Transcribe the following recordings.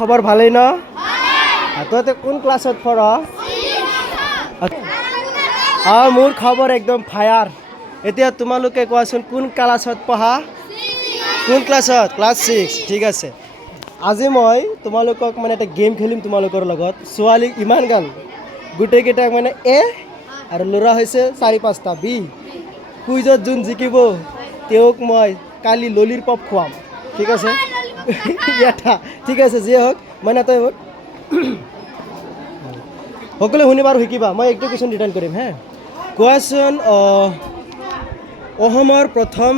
খবৰ ভালেই ন তহঁতে কোন ক্লাছত পঢ় মোৰ খবৰ একদম ফায়াৰ এতিয়া তোমালোকে কোৱাচোন কোন ক্লাছত পঢ়া কোন ক্লাছত ক্লাছ 6 ঠিক আছে আজি মই তোমালোকক মানে এটা গেম খেলিম তোমালোকৰ লগত ছোৱালী ইমান গাল গোটেইকেইটাক মানে এ আৰু ল'ৰা হৈছে 4-5টা বি কুইজত যোন জিকিব তেওঁক মই কালি ললিৰ পপ খুৱাম ঠিক আছে এটা ঠিক আছে যি হওক মানে তই সকলোৱে শুনিবা আৰু শিকিবা মই একটা কুৱেশ্যন ৰিটাৰ্ণ কৰিম হে কোৱাচোন অসমৰ প্ৰথম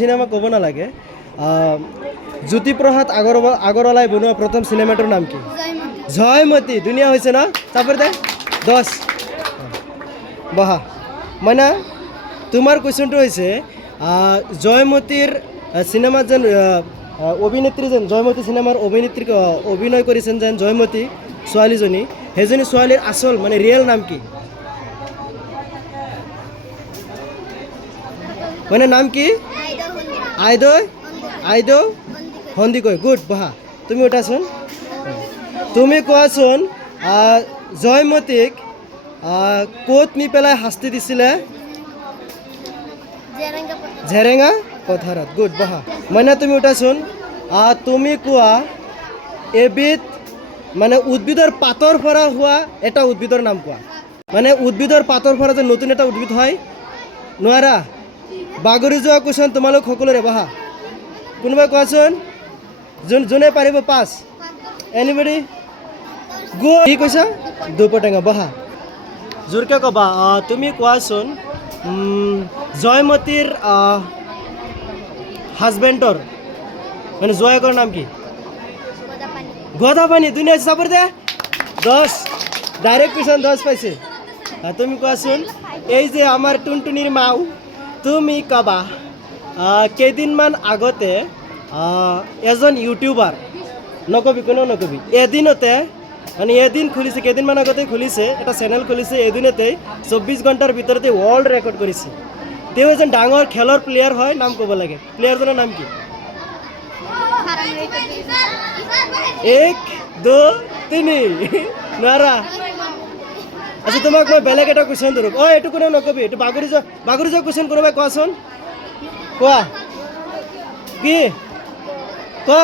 চিনেমা ক'ব নালাগে জ্যোতিপ্ৰসাদ আগৰৱালাই বনোৱা প্ৰথম চিনেমাটোৰ নাম কি জয়মতী ধুনীয়া হৈছে ন তাৰপৰে দে 10 বহা মানে তোমাৰ কুৱেশ্যনটো হৈছে জয়মতীৰ চিনেমাত যেন অভিনেত্ৰী যেন জয়মতী চিনেমাৰ অভিনেত্ৰী অভিনয় কৰিছেন যেন জয়মতী ছোৱালীজনী সেইজনী ছোৱালীৰ আচল মানে ৰিয়েল নাম কি মানে নাম কি আইদৈ সন্দিকৈ গুড বহা তুমি উঠাচোন তুমি কোৱাচোন জয়মতীক ক'ত নি পেলাই শাস্তি দিছিলে জেৰেঙা পথাৰত গুড বহা মানে তুমি উঠাচোন তুমি কোৱা এবিধ মানে উদ্ভিদৰ পাতৰ পৰা হোৱা এটা উদ্ভিদৰ নাম কোৱা মানে উদ্ভিদৰ পাতৰ পৰা যে নতুন এটা উদ্ভিদ হয় নোৱাৰা বাগৰি যোৱা কুৱেশ্যন তোমালোক সকলোৰে বহা কোনোবাই কোৱাচোন যোনে পাৰিব পাছ এনিবডি গুড কি কৈছা দুপটেঙা বহা জোৰকে ক'বা তুমি কোৱাচোন জয়মতীৰ হাজবেণ্ডৰ মানে জয়াকৰ নাম কি গদাপানী দুনিয়া চাপৰ দে 10 ডাইৰেক্ট কুৱেশ্যন 10 পাইছে তুমি কোৱাচোন এই যে আমাৰ টুনটুনিৰ মাও তুমি কবা কেইদিনমান আগতে এজন ইউটিউবাৰ নকবি কোনো নকবি এদিনতে মানে এদিন খুলিছে কেইদিনমান আগতে খুলিছে এটা চেনেল খুলিছে এদিনতেই 24 ঘণ্টাৰ ভিতৰতে ৱৰ্ল্ড ৰেকৰ্ড কৰিছে তেওঁ এজন ডাঙৰ খেলৰ প্লেয়াৰ হয় নাম ক'ব লাগে প্লেয়াৰজনৰ নাম কি 1 2 3 নোৱাৰা আচ্ছা তোমাক মই বেলেগ এটা কুৱেশ্যন ধৰো এইটো কোনো নকবি এইটো বাগৰি যোৱা কুৱেশ্যন কোনোবাই কোৱাচোন কোৱা কি কোৱা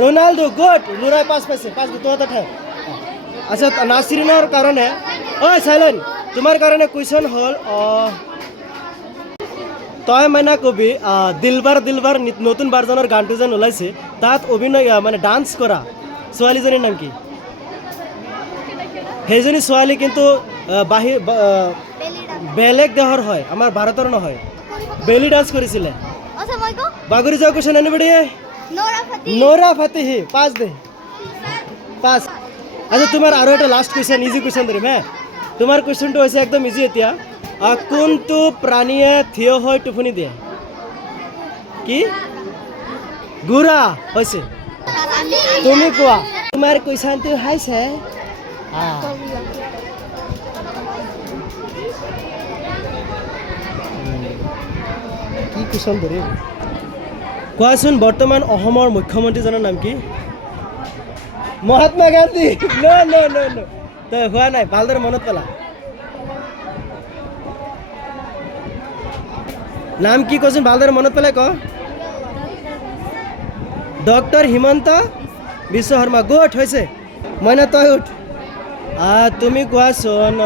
রোনাল্ডো গুড লুরাই পাস পাইছে পাস দুটো ঠাই আচ্ছা নাসরিনের কারণে সাইলেন্ট তোমার কারণে কুয়েশন হল তই মানে কবি দিলবার নতুন ভার্জনের গানটো যেন ওলাইছে তাত অভিনয় মানে ডান্স করা ছোৱালীজনীৰ নাম কি সেইজনী ছোৱালী কিন্তু বেলেগ দেশৰ হয় আমাৰ ভাৰতৰ নহয় বেলি ডান্স কৰিছিলে বাগৰি যোৱা কুৱেশ্যন এনিবডি নোরা ফাতেহি পাঁচ দে পাঁচ আচ্ছা তোমার আরো একটা লাস্ট কুয়েশন ইজি কুয়েশন ধরিম হ্যাঁ তোমার কুয়েশনটা হয়েছে একদম ইজি এতিয়া কোনটো প্রাণীয়ে থিয় হয় টোপনি দিয়ে কি গুড়া হয়েছে তুমি কোয়া তোমার কুয়েশনটো হাইছে কি কুয়েশন ধরিম কোৱাচোন বৰ্তমান অসমৰ মুখ্যমন্ত্ৰীজনৰ নাম কি মহাত্মা গান্ধী ন তই হোৱা নাই ভালদৰে মনত পেলা নাম কি কচোন ভালদৰে মনত পেলাই ক ডক্টৰ হিমন্ত বিশ্ব শৰ্মা গুড হৈছে মইনা তই উঠ তুমি কোৱাচোন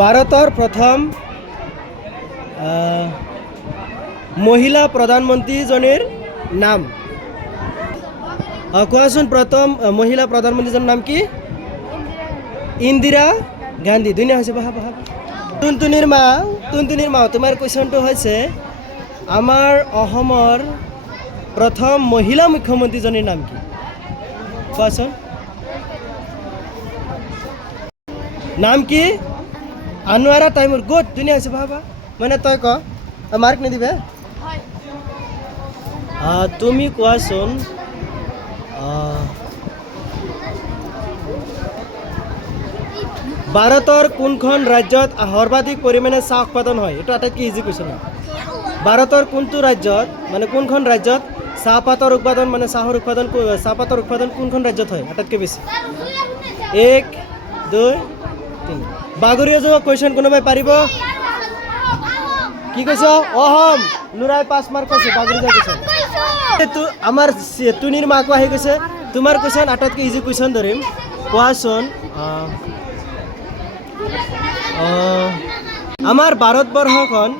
ভাৰতৰ প্ৰথম মহিলা প্ৰধানমন্ত্ৰীজনীৰ নাম কোৱাচোন প্ৰথম মহিলা প্ৰধানমন্ত্ৰীজনৰ নাম কি ইন্দিৰা গান্ধী ধুনীয়া হৈছে বহা টুনটুনিৰ মা তোমাৰ কুৱেশ্যনটো হৈছে আমাৰ অসমৰ প্ৰথম মহিলা মুখ্যমন্ত্ৰীজনীৰ নাম কি কোৱাচোন নাম কি আনোৱাৰা টাইমুৰ গুড ধুনীয়া হৈছে বহা মানে তই ক মাৰ্ক নিদিবে তুমি কোৱাচোন ভাৰতৰ কোনখন ৰাজ্যত সৰ্বাধিক পৰিমাণে চাহ উৎপাদন হয় এইটো আটাইতকৈ ইজি কুৱেশ্যন ভাৰতৰ কোনটো ৰাজ্যত মানে কোনখন ৰাজ্যত চাহপাতৰ উৎপাদন মানে চাহপাতৰ উৎপাদন কোনখন ৰাজ্যত হয় আটাইতকৈ বেছি? 1 2 3 বাগৰিয়া যোৱা কুৱেশ্যন কোনোবাই পাৰিব? কি কৈছ? অহম লুৰাই 5 মাৰ্ক পাইছে বাগৰি যোৱা কুৱেশ্যন। আমাৰ টুনিৰ মাকো আহি গৈছে। তোমাৰ কুৱেশ্যন আটাইতকৈ ইজি কুৱেশ্যন ধৰিম। কোৱাচোন আমাৰ ভাৰতবৰ্ষখন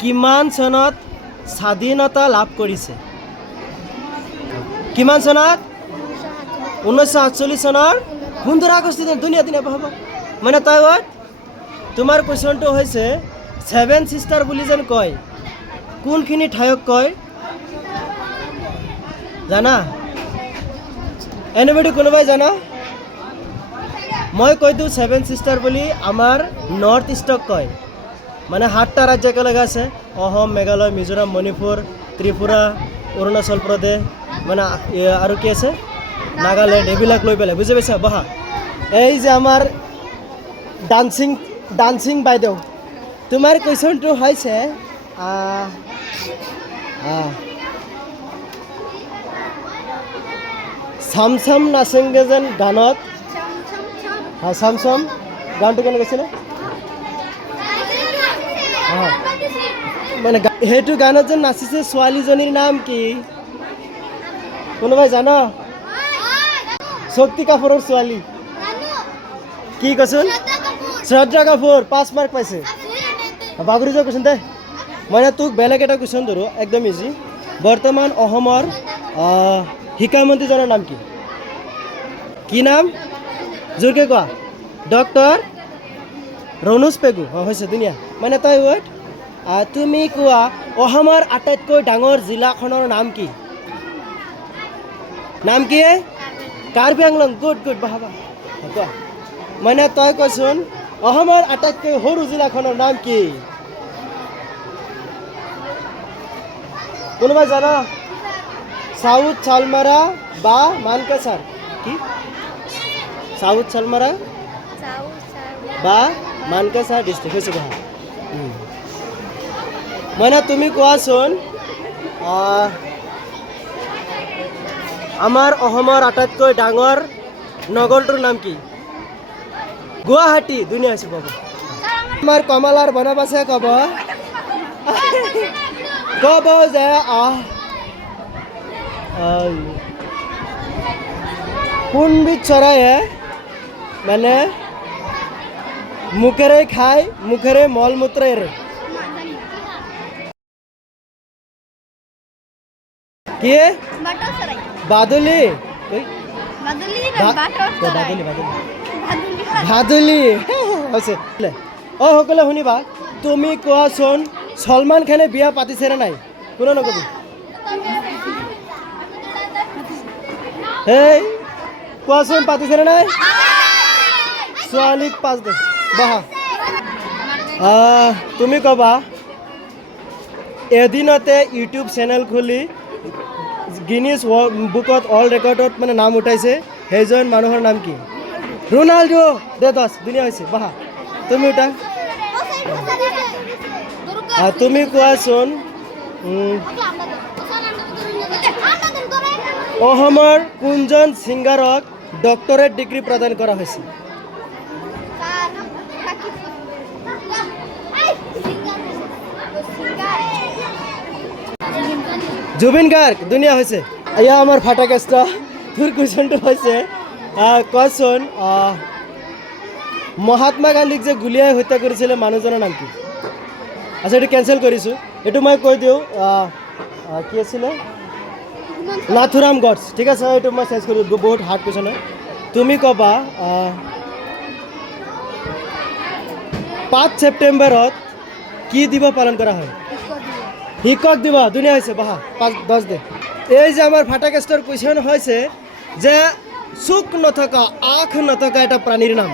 কিমান চনত স্বাধীনতা লাভ কৰিছে? কিমান চনত? 1948 চনৰ 15 আগষ্ট ধুনীয়া ধুনীয়া হ'ব মানে তাই তোমাৰ কুৱেশ্যনটো হৈছে 7 চিষ্টাৰ বুলি যেন কয় কোনখিনি ঠাইক কয় জানা? এনিবডি কোনোবাই জানা? মই কৈ দিওঁ 7 চিষ্টাৰ বুলি আমাৰ নৰ্থ ইষ্টক কয় মানে 7টা ৰাজ্য একেলগে আছে অসম মেঘালয় মিজোৰাম মণিপুৰ ত্ৰিপুৰা অৰুণাচল প্ৰদেশ মানে আৰু কি আছে নাগালেণ্ড এইবিলাক লৈ পেলাই বুজি পাইছা? বহা এই যে আমাৰ ডান্সিং বাইদেউ তোমাৰ কুৱেশ্যনটো হৈছে চাম চাম নাচেংগে যেন গানত চাম চাম গানটো কেনে গৈছিলে মানে সেইটো গানত যেন নাচিছে ছোৱালীজনীৰ নাম কি কোনোবাই জানা? শক্তি কাপুৰৰ ছোৱালী কি কচোন? শ্ৰদ্ধা কাপুৰ 5 মাৰ্ক পাইছে। বাগৰি যোৱা কুৱেশ্যন দে মানে তোক বেলেগ এটা কুৱেশ্যন ধৰোঁ একদম ইজি। বৰ্তমান অসমৰ শিক্ষামন্ত্ৰীজনৰ নাম কি? কি নাম? জোৰকে কোৱা। ডক্টৰ ৰণোজ পেগু হৈছে ধুনীয়া মানে তই তুমি কোৱা অসমৰ আটাইতকৈ ডাঙৰ জিলাখনৰ নাম কি? নাম কি? কাৰ্বি আংলং গুড গুড বাহ বাহ কোৱা মানে তই কচোন অসমৰ আটাইতকৈ সৰু জিলাখনৰ নাম কি? কোনোবাই জানা? সাউথ চালমাৰা বা মানকাছাৰ কি? সাউথ চালমাৰা বা মানকাছাৰ ডিষ্ট্ৰিক্ট হৈছে কোৱা মানে তুমি কোৱাচোন আমাৰ অসমৰ আটাইতকৈ ডাঙৰ নগৰটোৰ নাম কি? গুৱাহাটী ধুনীয়া হৈছে বাবু। আমাৰ কমলাৰ বনবাসে ক'ব যে কোনবিধ চৰাইয়ে মানে মুখেৰে খাই মুখেৰে মল মূত্ৰ এৰে? কি? বাদুলি ভাদুলি হৈছে সকলে শুনিবা। তুমি কোৱাচোন সলমান খানে বিয়া পাতিছেনে নাই? কোনো নকবি এই কোৱাচোন পাতিছেনে নাই? ছোৱালীক 5 দে বহা তুমি ক'বা এদিনতে ইউটিউব চেনেল খুলি গিনিজ বুকত অল ৰেকৰ্ডত মানে নাম উঠাইছে সেইজন মানুহৰ নাম কি? ৰোনাল্ডো দে 10 ধুনীয়া হৈছে বহা তুমি উঠা তুমি কোৱাচোন অসমৰ কোনজন ছিংগাৰক ডক্টৰেট ডিগ্ৰী প্ৰদান কৰা হৈছে? জুবিন গাৰ্গ ধুনীয়া হৈছে। এয়া আমাৰ ফাটাকেষ্ট তোৰ কুৱেশ্যনটো হৈছে কোৱাচোন মহাত্মা গান্ধীক যে গুলীয়াই হত্যা কৰিছিলে মানুহজনৰ নাম কি? আচ্ছা এইটো কেঞ্চেল কৰিছোঁ এইটো মই কৈ দিওঁ কি আছিলে নাথুৰাম গডছ ঠিক আছে এইটো মই চেঞ্জ কৰি দিওঁ বহুত হাৰ্ড কুৱেশ্যন হয়। তুমি ক'বা 5 ছেপ্টেম্বৰত কি দিৱস পালন কৰা হয়? শিক্ষক দিৱস ধুনীয়া হৈছে বহা 5-10 দে। এই যে আমাৰ ফাটাকেষ্টৰ কুৱেশ্যন হৈছে যে চুক নথকা আখ নথকা এটা প্ৰাণীৰ নাম।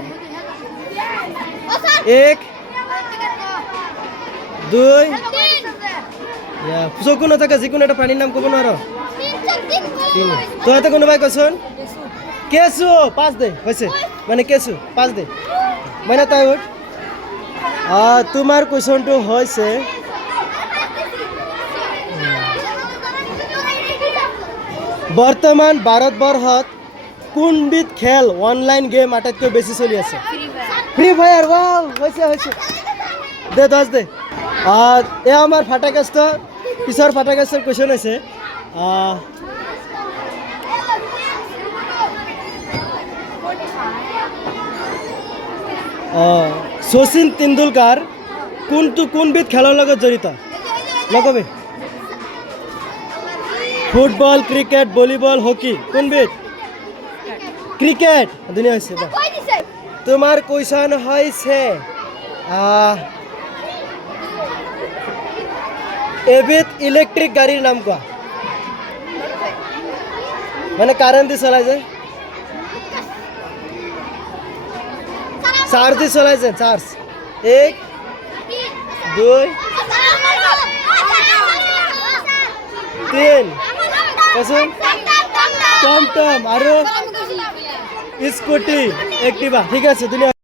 1 2 চকু নথকা যিকোনো এটা প্ৰাণীৰ নাম ক'ব নোৱাৰ? 3 তহঁতে কোনোবাই কচোন? কেঁচু 5 দে হৈছে মানে কেঁচু 5 দে মানে তই তোমাৰ কুৱেশ্যনটো হৈছে বৰ্তমান ভাৰতবৰ্ষত কোনবিধ খেল অনলাইন গেম আটাইতকৈ বেছি চলি আছে? Free fire. ৱাও, হৈছে দে 10 দে। এয়া আমাৰ ফাটাকাষ্ট পিছৰ ফাটাকাষ্টৰ কুৱেশ্যন আছে। শচীন তেণ্ডুলকাৰ কোনবিধ খেলৰ লগত জড়িত? নকবি। ফুটবল, ক্ৰিকেট, ভলীবল, হকি, কোনবিধ? ক্ৰিকেট। ধুনীয়া হৈছে। তোমাৰ কুৱেশ্যন হৈছে এবিধ ইলেক্ট্ৰিক গাড়ীৰ নাম কোৱা। মানে কাৰেণ্ট দি চলাই যায়, চাৰ্জ দি চলাই যায়, চাৰ্জ। 1 2 3 কচোন। টমটম আৰু স্কুটি, এক্টিভা। ঠিক আছে, ধুনীয়া।